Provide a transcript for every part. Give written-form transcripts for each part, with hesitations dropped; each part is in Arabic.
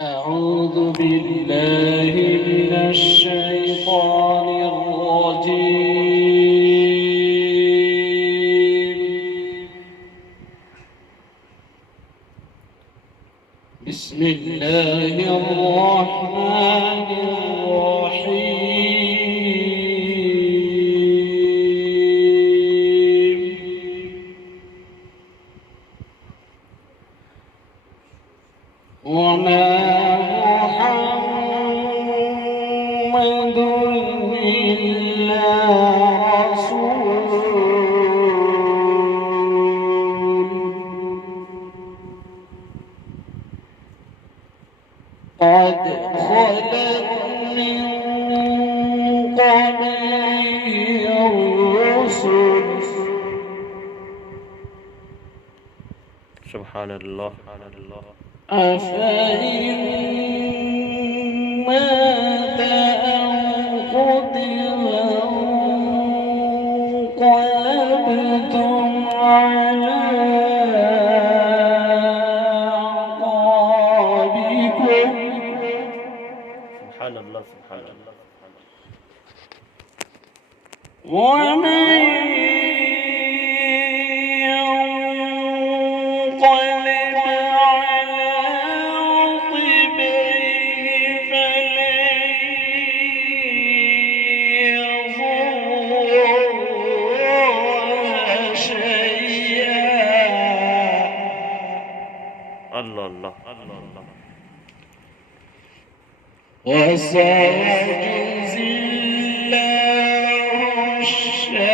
أعوذ بالله من الشيطان الرجيم. بسم الله الرحمن الرحيم. وما محمد إلا رسول قد خلت من قبله الرسل سبحان الله. أفإن مات أو قتل انقلبتم على أعقابكم سبحان الله. سبحان الله. ومن ينقلب على عقبيه فلن يضر شيئا الله الله الله الله. وسيجزي الله الشاكرين.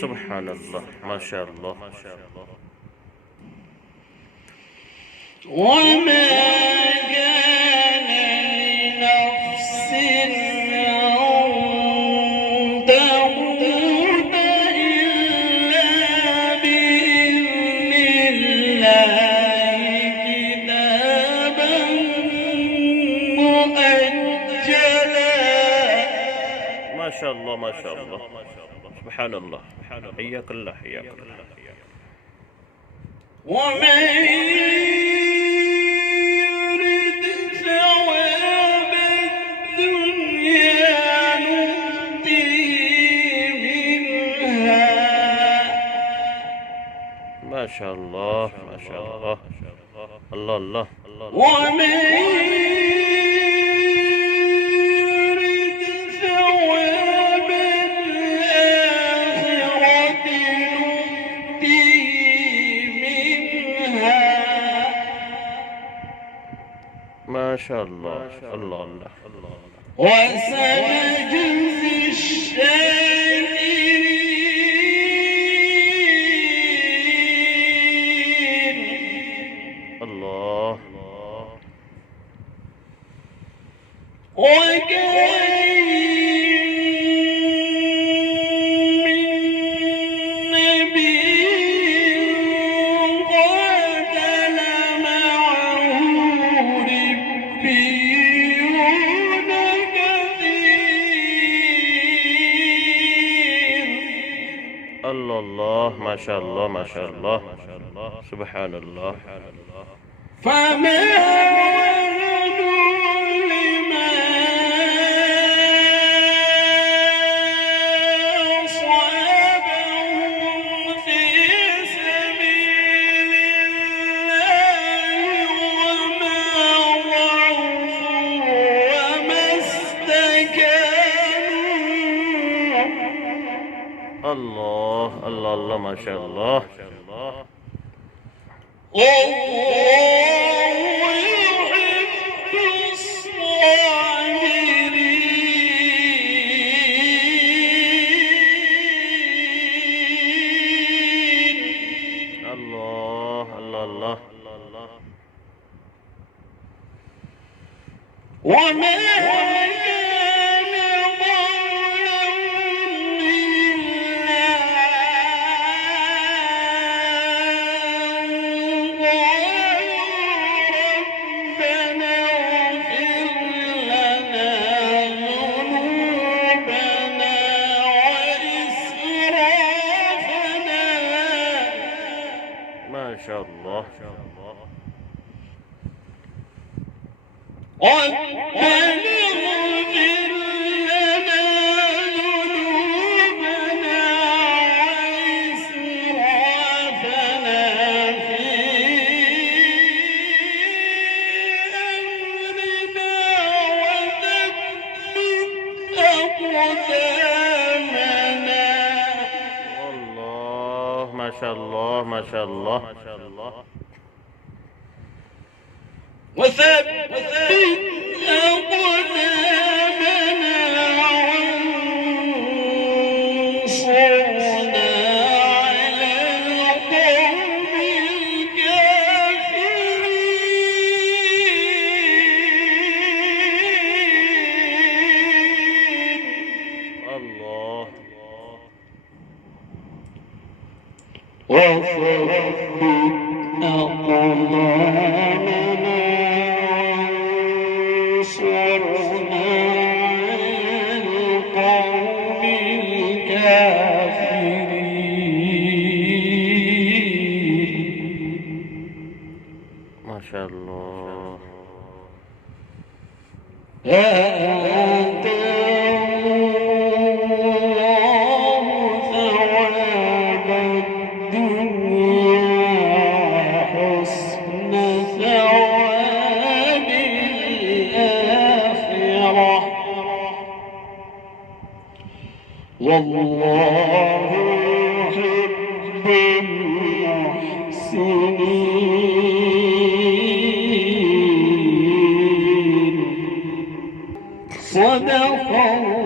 سبحان الله. ما شاء الله. وما كان لنفس أن تموت إلا بإذن الله كتابا مؤجلا. ما شاء الله. ما شاء الله. سبحان الله. حياك الله. حياك الله. ومن يرد ثواب الدنيا نؤته منها ما شاء الله. ما شاء الله. الله الله الله. ومن يرد ثواب الآخرة نؤته منها ما شاء الله. الله الله الله. وسنجزي الشاكرين. الله. وكأين من نبي قاتل معه ربيون كثير الله الله. ما شاء الله. ما شاء الله. سبحان الله. فما وهنوا لما أصابهم في سبيل الله وما ضعفوا وما استكانوا. الله الله الله. ما شاء الله. والله يحب الصابرين. الله الله الله الله. وما كان قولهم إلا أن قالوا ربنا شاء الله. ربنا اغفر لنا ذنوبنا وإسرافنا في أمرنا وثبت أقدامنا الله ما شاء الله ما شاء الله. وثبت أقدامنا وانصرنا على القوم الكافرين الله وثبت أقدامنا وانصرنا على القوم الكافرين ما شاء الله. آتاهم الله ثواب الدنيا حسن ثواب الآخرة والله يحب المحسنين. صدق الله